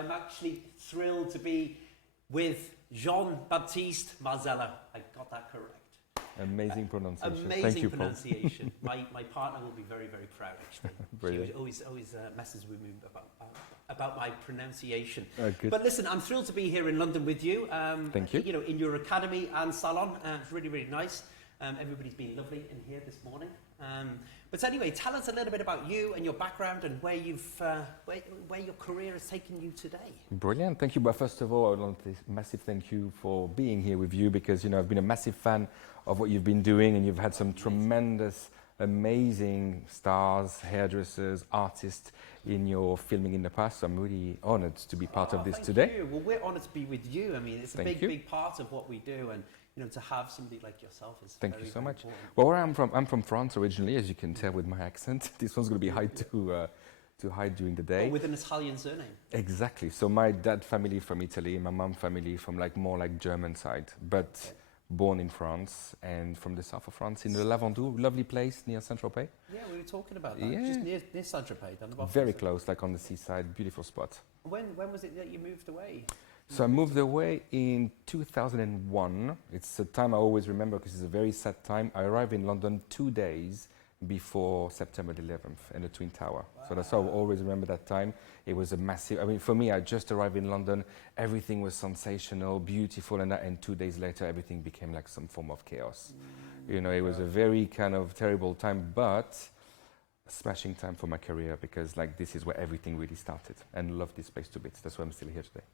I'm actually thrilled to be with Jean-Baptiste Mazella. I got that correct. Amazing pronunciation. Amazing Thank you, pronunciation. my partner will be very, very proud, actually. Brilliant. She always messes with me about my pronunciation. Good. But listen, I'm thrilled to be here in London with you. Thank you. You know, in your academy and salon. It's really, really nice. Everybody's been lovely in here this morning. But anyway, tell us a little bit about you and your background and where your career has taken you today. Brilliant, thank you. But first of all, I want to say a massive thank you for being here with you, because I've been a massive fan of what you've been doing, and you've had some tremendous, amazing stars, hairdressers, artists in your filming in the past. So I'm really honoured to be part of this today. Thank you. Well, we're honoured to be with you. I mean, it's a big part of what we do, and to have somebody like yourself is Thank very, you so very much. important. Well, where I'm from France originally, as you can tell with my accent. This one's going to be hard to hide during the day. But with an Italian surname. Exactly. So my dad family from Italy, my mom family from more like German side, but born in France and from the south of France in the Lavandou, lovely place near Saint-Tropez. Yeah, we were talking about that. Yeah. Just near Saint-Tropez. Very close, like on the seaside, beautiful spot. When was it that you moved away? So I moved away in 2001. It's a time I always remember because it's a very sad time. I arrived in London 2 days before September 11th and the Twin Tower. Wow. So that's how I always remember that time. It was a massive, I mean, for me, I just arrived in London. Everything was sensational, beautiful, and 2 days later, everything became like some form of chaos. It was a very kind of terrible time, but a smashing time for my career, because this is where everything really started, and love this place to bits. That's why I'm still here today.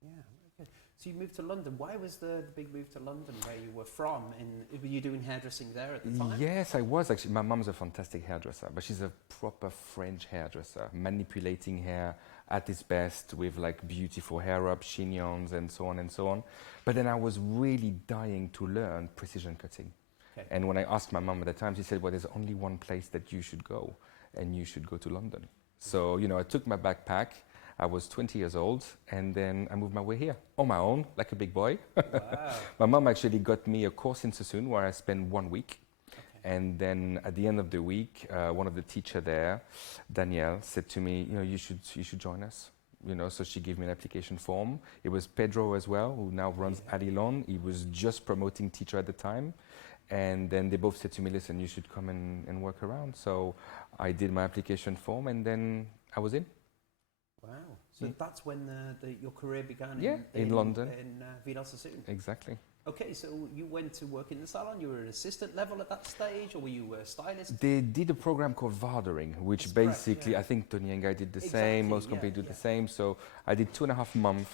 Yeah, very good. So you moved to London. Why was the big move to London, where you were from? Were you doing hairdressing there at the time? Yes, I was actually. My mom's a fantastic hairdresser, but she's a proper French hairdresser, manipulating hair at its best with beautiful hair up, chignons, and so on and so on. But then I was really dying to learn precision cutting. Okay. And when I asked my mom at the time, she said, well, there's only one place that you should go, and you should go to London. So, I took my backpack. I was 20 years old, and then I moved my way here on my own, like a big boy. Wow. My mom actually got me a course in Sassoon where I spent 1 week. Okay. And then at the end of the week, one of the teachers there, Danielle, said to me, you should join us. So she gave me an application form. It was Pedro as well, who now runs Adilon. He was just promoting teacher at the time. And then they both said to me, listen, you should come and work around. So I did my application form, and then I was in. Wow. So that's when your career began in London. In Vidal Sassoon. Exactly. Okay, so you went to work in the salon. You were an assistant level at that stage, or were you a stylist? They did a program called Barbering, which that's basically, correct, yeah. I think Tony and Guy did the same, most companies do the same. So I did 2.5 months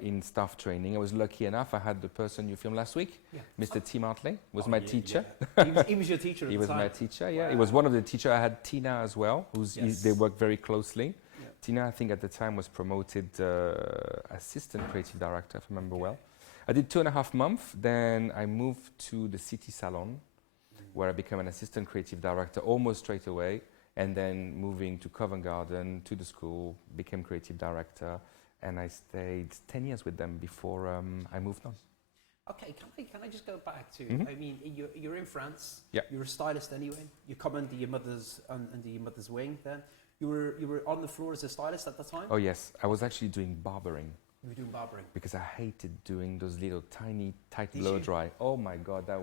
in staff training. I was lucky enough, I had the person you filmed last week, Mr. T. Martley, was my teacher. Yeah. He was your teacher at the time? He was my teacher, yeah. Wow. He was one of the teachers. I had Tina as well, they worked very closely. Yeah. Tina, I think at the time, was promoted assistant creative director, if I remember well. I did 2.5 months, then I moved to the City Salon, where I became an assistant creative director almost straight away, and then moving to Covent Garden, to the school, became creative director, and I stayed 10 years with them before I moved on. Okay, can I just go back to, I mean, you're in France, you're a stylist anyway, you come under your mother's wing then. You were on the floor as a stylist at the time? Oh yes, I was actually doing barbering. You were doing barbering? Because I hated doing those little tiny, tight blow dry. Oh my God, I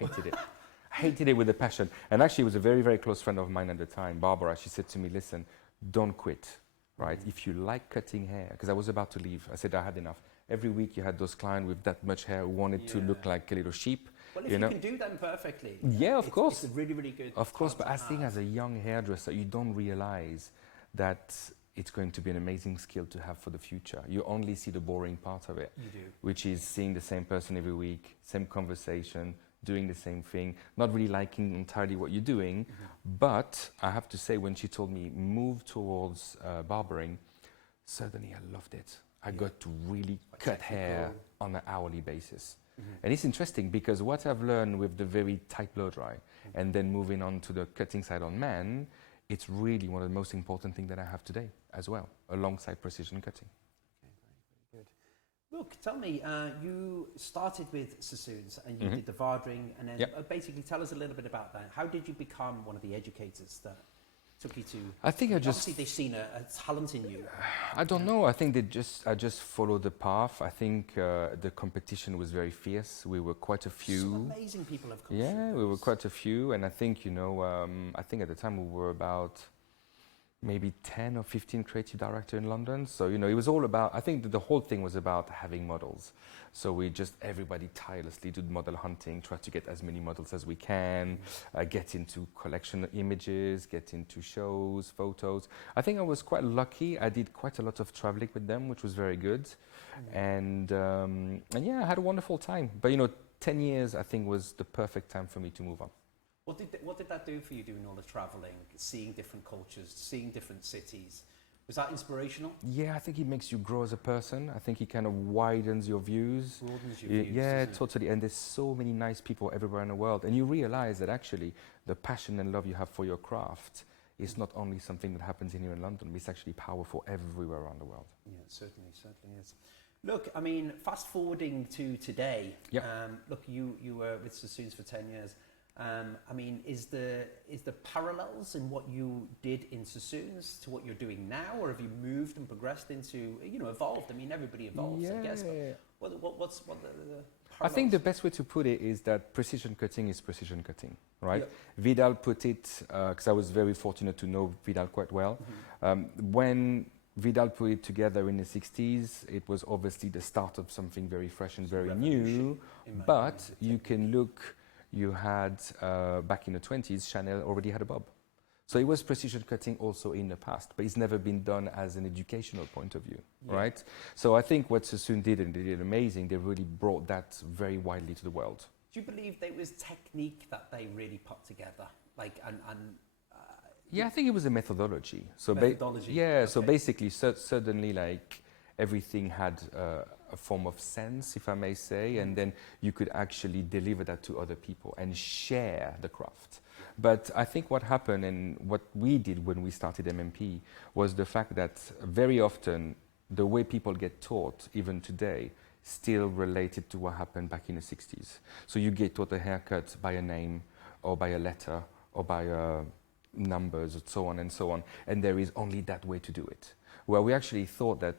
hated it. I hated it with a passion. And actually, it was a very, very close friend of mine at the time, Barbara. She said to me, listen, don't quit, right? If you like cutting hair, because I was about to leave. I said I had enough. Every week you had those clients with that much hair who wanted to look like a little sheep. Well, if you can do them perfectly. Yeah, of course. It's a really, really good. Of course, but I think as a young hairdresser, you don't realize that it's going to be an amazing skill to have for the future. You only see the boring part of it. You do. Which is seeing the same person every week, same conversation, doing the same thing, not really liking entirely what you're doing. But I have to say, when she told me move towards barbering, suddenly I loved it. I got to really cut hair on an hourly basis. And it's interesting because what I've learned with the very tight blow dry and then moving on to the cutting side on men, it's really one of the most important things that I have today as well, alongside precision cutting. Okay, very good. Look, tell me, you started with Sassoons and you did the Barbering, and then basically tell us a little bit about that. How did you become one of the educators that took you to? I think I just, Obviously, they've seen a talent in you. I don't know. I think I just followed the path. I think the competition was very fierce. We were quite a few. Some amazing people have come Yeah, through we were those. quite a few, and I think I think at the time we were about maybe 10 or 15 creative director in London. So it was all about. I think that the whole thing was about having models. So everybody tirelessly did model hunting, try to get as many models as we can, get into collection images, get into shows, photos. I think I was quite lucky. I did quite a lot of traveling with them, which was very good, and yeah, I had a wonderful time. But 10 years I think was the perfect time for me to move on. What did that do for you, doing all the traveling, seeing different cultures, seeing different cities? Was that inspirational? Yeah, I think it makes you grow as a person. I think it kind of widens your views. Broadens your views, Yeah, doesn't it? totally. And there's so many nice people everywhere in the world. And you realize that actually the passion and love you have for your craft is not only something that happens here in London, but it's actually powerful everywhere around the world. Yeah, certainly is. Look, I mean, fast forwarding to today. Yep. Look, you were with Sassoons for 10 years. I mean, is the parallels in what you did in Sassoons to what you're doing now, or have you moved and progressed into, evolved? I mean, everybody evolves, I guess. But what's the parallels? I think the best way to put it is that precision cutting is precision cutting, right? Yep. Vidal put it, because I was very fortunate to know Vidal quite well. When Vidal put it together in the 60s, it was obviously the start of something very fresh and very new. But you can look, you had, back in the 20s, Chanel already had a bob. So it was precision cutting also in the past, but it's never been done as an educational point of view, right? So I think what Sassoon did, and they did amazing, they really brought that very widely to the world. Do you believe there was technique that they really put together? Yeah, I think it was a methodology. So Methodology, so okay. basically, suddenly, like, everything had a form of sense, if I may say, and then you could actually deliver that to other people and share the craft. But I think what happened and what we did when we started MMP was the fact that very often the way people get taught, even today, still related to what happened back in the 60s. So you get taught a haircut by a name or by a letter or by numbers and so on and so on. And there is only that way to do it. Well, we actually thought that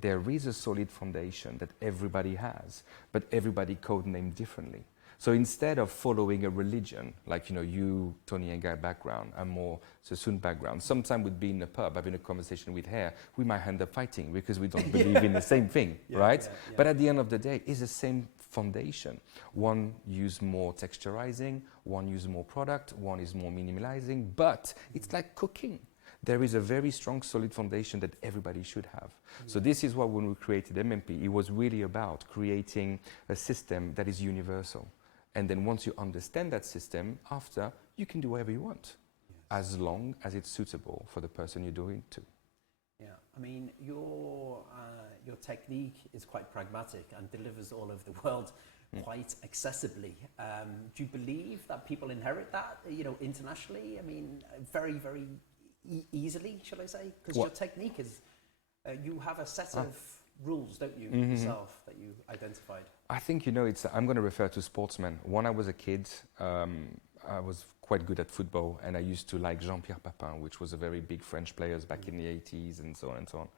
there is a solid foundation that everybody has, but everybody codenamed differently. So instead of following a religion, like, you, Tony and Guy background, and more Sassoon background, sometimes we'd be in a pub having a conversation with hair, we might end up fighting because we don't believe in the same thing, right? Yeah. But at the end of the day, it's the same foundation. One use more texturizing, one use more product, one is more minimalizing, but it's like cooking. There is a very strong, solid foundation that everybody should have. So this is what, when we created MMP, it was really about creating a system that is universal. And then once you understand that system, after, you can do whatever you want, as long as it's suitable for the person you're doing it to. Yeah, I mean, your technique is quite pragmatic and delivers all over the world quite accessibly. Do you believe that people inherit that, internationally? I mean, very, very easily, shall I say? Because your technique is, you have a set of rules, don't you, yourself, that you identified? I think, I'm going to refer to sportsmen. When I was a kid, I was quite good at football, and I used to like Jean-Pierre Papin, which was a very big French player back in the 80s and so on and so on.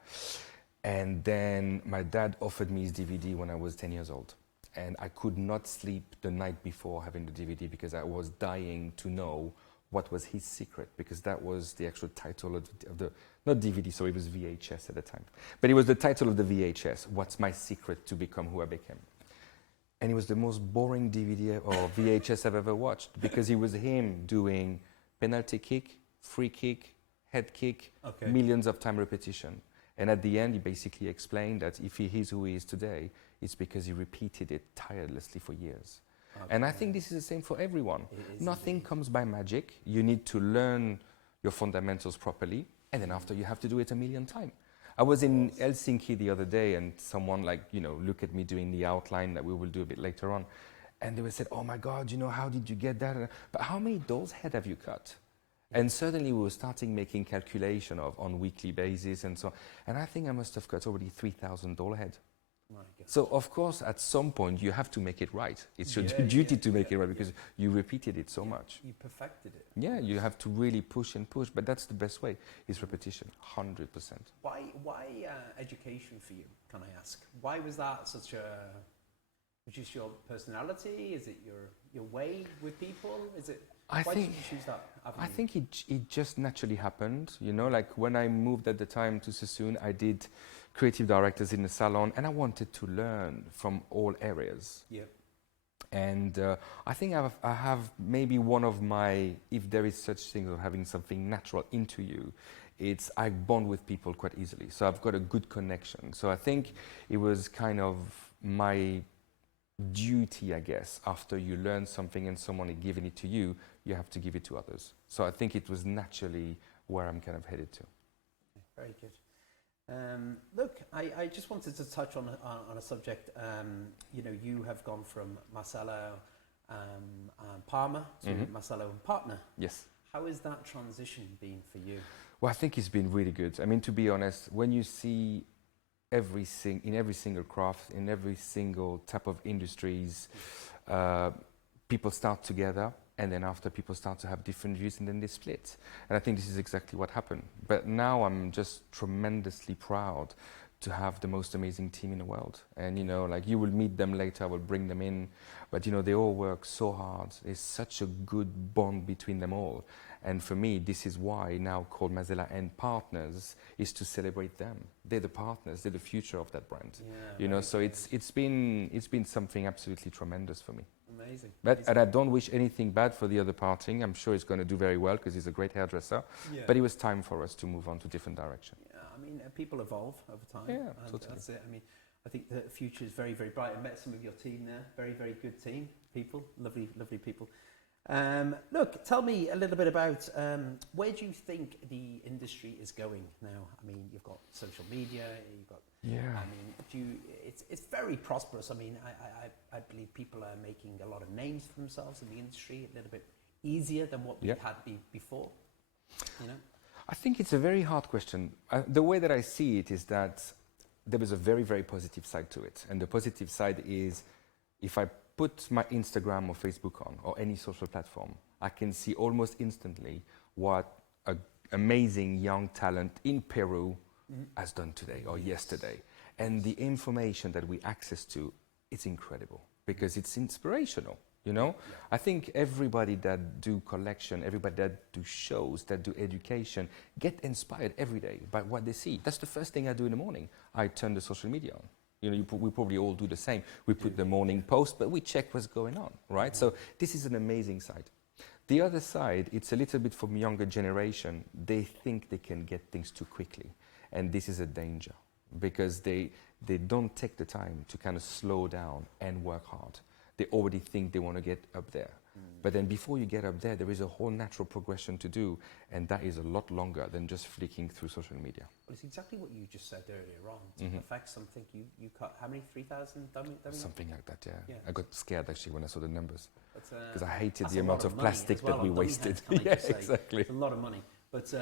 And then my dad offered me his DVD when I was 10 years old. And I could not sleep the night before having the DVD because I was dying to know what was his secret, because that was the actual title of the not DVD, so it was VHS at the time. But it was the title of the VHS, What's My Secret to Become Who I Became. And it was the most boring DVD or VHS I've ever watched, because it was him doing penalty kick, free kick, head kick, millions of time repetition. And at the end, he basically explained that if he is who he is today, it's because he repeated it tirelessly for years. And I think this is the same for everyone. Nothing comes by magic. You need to learn your fundamentals properly, and then after you have to do it a million times. I was in Helsinki the other day, and someone look at me doing the outline that we will do a bit later on, and they said, "Oh my God, how did you get that? But how many doll's head have you cut?" And suddenly we were starting making calculation on weekly basis and so on. And I think I must have cut already $3,000 head. My God. So of course, at some point, you have to make it right. It's your Yeah, duty yeah, to make yeah, it right because you repeated it so much. You perfected it. Yeah, you have to really push and push, but that's the best way, is repetition, 100%. Why education for you, can I ask? Why was that such a... Was just your personality? Is it your way with people? Is it... Why did you choose that avenue? I think it just naturally happened. You know, like when I moved at the time to Sassoon, I did creative directors in the salon, and I wanted to learn from all areas. Yeah. And I think I have maybe one of my, if there is such thing of having something natural into you, it's I bond with people quite easily. So I've got a good connection. So I think it was kind of my duty, I guess, after you learn something and someone is giving it to you, you have to give it to others. So I think it was naturally where I'm kind of headed to. Very good. Look, I just wanted to touch on a subject. You know, you have gone from Mazella and Parma to Mazella and Partner. Yes. How has that transition been for you? Well, I think it's been really good. I mean, to be honest, when you see in every single craft, in every single type of industries, people start together, and then after people start to have different views, and then they split. And I think this is exactly what happened. But now I'm just tremendously proud to have the most amazing team in the world. And you know, like you will meet them later, I will bring them in, but you know, they all work so hard. There's such a good bond between them all. And for me, this is why now called Mazella and Partners is to celebrate them. They're the partners, they're the future of that brand. Yeah, you know, so it's been something absolutely tremendous for me. Amazing. But, and I don't wish anything bad for the other parting. I'm sure he's going to do very well because he's a great hairdresser. Yeah. But it was time for us to move on to different direction. Yeah, I mean, people evolve over time. Yeah, and totally. That's it. I mean, I think the future is very, very bright. I met some of your team there. Very, very good team. People, lovely, lovely people. Look, tell me a little bit about where do you think the industry is going now? I mean, you've got social media, you've got... Yeah. I mean, it's very prosperous. I mean, I believe people are making a lot of names for themselves in the industry, a little bit easier than what we had before, you know? I think it's a very hard question. The way that I see it is that there is a very, very positive side to it. And the positive side is if I put my Instagram or Facebook on, or any social platform, I can see almost instantly what an amazing young talent in Peru has done today or yesterday. And the information that we access to, it's incredible because it's inspirational, you know? Yeah. I think everybody that do collection, everybody that do shows, that do education, get inspired every day by what they see. That's the first thing I do in the morning. I turn the social media on. You know, we probably all do the same. We put the morning post, but we check what's going on, right? So this is an amazing side. The other side, it's a little bit from younger generation. They think they can get things too quickly. And this is a danger because they don't take the time to kind of slow down and work hard. They already think they want to get up there. But then before you get up there, there is a whole natural progression to do, and that is a lot longer than just flicking through social media. Well, it's exactly what you just said earlier on. To perfect something, you cut how many? 3,000 dummy? Something like that, yeah. I got scared actually when I saw the numbers because I hated that's the amount of plastic that we wasted. Yeah, exactly. It's a lot of money. But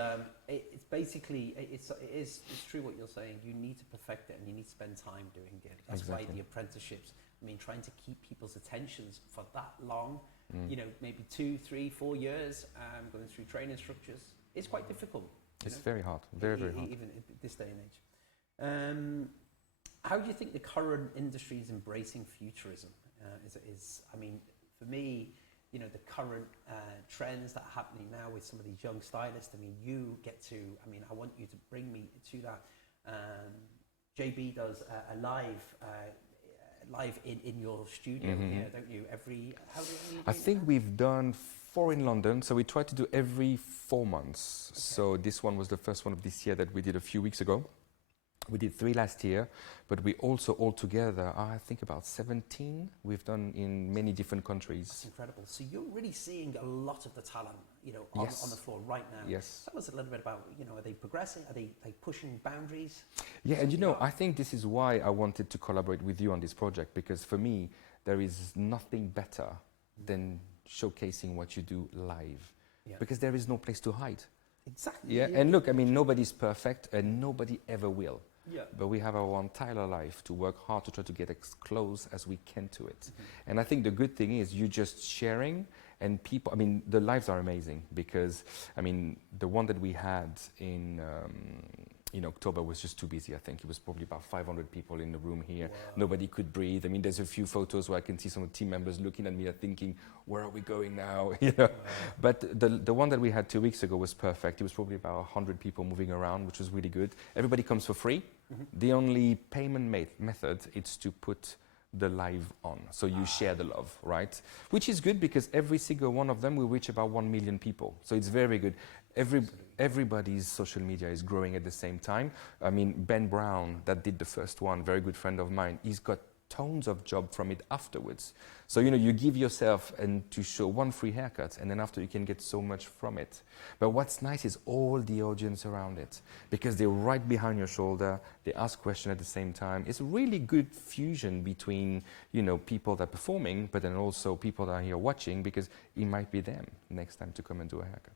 it's basically, it's true what you're saying. You need to perfect it and you need to spend time doing it. That's why the apprenticeships, I mean, trying to keep people's attentions for that long, you know, maybe 2, 3, 4 years, going through training structures, it's quite difficult. It's very hard, very, very hard. Even at this day and age. How do you think the current industry is embracing futurism? I mean, for me, you know, the current trends that are happening now with some of these young stylists, I mean, you get to, I mean, I want you to bring me to that. JB does a live in your studio here, don't you? How do you do I think we've done 4 in London, so we try to do every 4 months. Okay. So this one was the first one of this year that we did a few weeks ago. We did 3 last year, but we also altogether, I think about 17 we've done in many different countries. That's incredible. So you're really seeing a lot of the talent, you know, on the floor right now. Yes. Tell us a little bit about, you know, are they progressing? Are they pushing boundaries? Yeah, and you know, I think this is why I wanted to collaborate with you on this project, because for me, there is nothing better than showcasing what you do live, because there is no place to hide. Exactly. Yeah, and look, I mean, nobody's perfect and nobody ever will. Yeah. but we have our entire life to work hard to try to get as close as we can to it. And I think the good thing is you just sharing, and people, I mean, the lives are amazing because, I mean, the one that we had in October was just too busy, I think. It was probably about 500 people in the room here. Wow. Nobody could breathe. I mean, there's a few photos where I can see some of the team members looking at me and thinking, where are we going now? You know? Wow. But the one that we had 2 weeks ago was perfect. It was probably about 100 people moving around, which was really good. Everybody comes for free. The only payment method is to put the live on. So you share the love, right? Which is good because every single one of them will reach about 1 million people. So it's very good. Everybody's social media is growing at the same time. I mean, Ben Brown, that did the first one, very good friend of mine, he's got tons of job from it afterwards. So, you know, you give yourself and to show one free haircut, and then after you can get so much from it. But what's nice is all the audience around it, because they're right behind your shoulder, they ask questions at the same time. It's a really good fusion between, you know, people that are performing, but then also people that are here watching, because it might be them next time to come and do a haircut.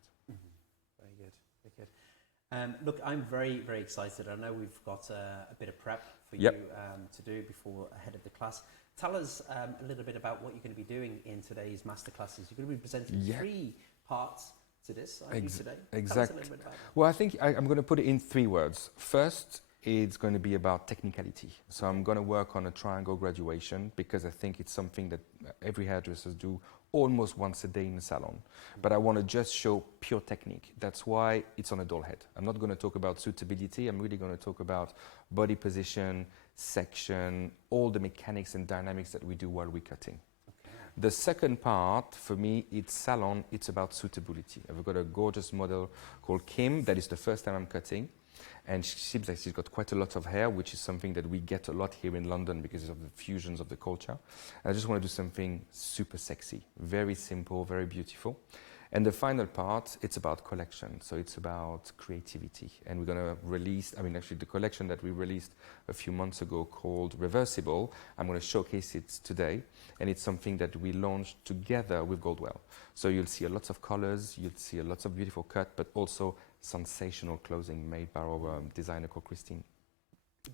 Very good, very good. Look, I'm very, very excited. I know we've got a bit of prep for you to do before ahead of the class. Tell us a little bit about what you're going to be doing in today's masterclasses. You're going to be presenting 3 parts to this, aren't you, today? Exactly. Tell us a little bit about that. Well, I think I'm going to put it in 3 words. First, it's going to be about technicality. So I'm going to work on a triangle graduation because I think it's something that every hairdresser do almost once a day in the salon. But I want to just show pure technique. That's why it's on a doll head. I'm not going to talk about suitability. I'm really going to talk about body position, section, all the mechanics and dynamics that we do while we're cutting. The second part, for me, it's salon. It's about suitability. I've got a gorgeous model called Kim. That is the first time I'm cutting. And she seems like she's got quite a lot of hair, which is something that we get a lot here in London because of the fusions of the culture. And I just want to do something super sexy, very simple, very beautiful. And the final part, it's about collection. So it's about creativity. And we're going to release, I mean, actually the collection that we released a few months ago called Reversible, I'm going to showcase it today. And it's something that we launched together with Goldwell. So you'll see lots of colors, you'll see lots of beautiful cut, but also sensational clothing made by our designer called Christine.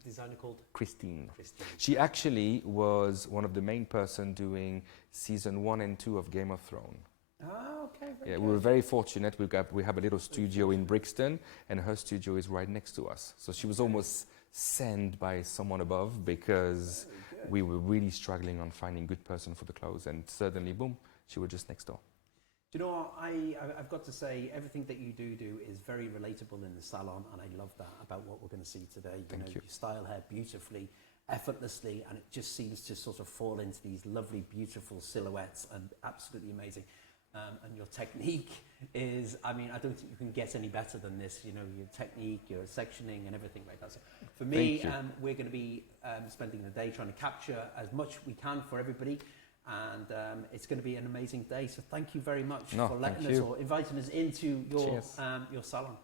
Designer called? Christine. Christine. She actually was one of the main person doing season 1 and 2 of Game of Thrones. Ah, okay. Yeah, we were very fortunate. We have a little studio in Brixton, and her studio is right next to us. So she was almost sent by someone above because we were really struggling on finding good person for the clothes, and suddenly, boom, she was just next door. Do you know what, I've got to say, everything that you do is very relatable in the salon, and I love that about what we're going to see today. Thank you. You style hair beautifully, effortlessly, and it just seems to sort of fall into these lovely, beautiful silhouettes, and absolutely amazing. And your technique is, I mean, I don't think you can get any better than this, you know, your technique, your sectioning and everything like that. So for me, we're going to be spending the day trying to capture as much we can for everybody. And it's going to be an amazing day. So thank you very much for letting us or inviting us into your salon.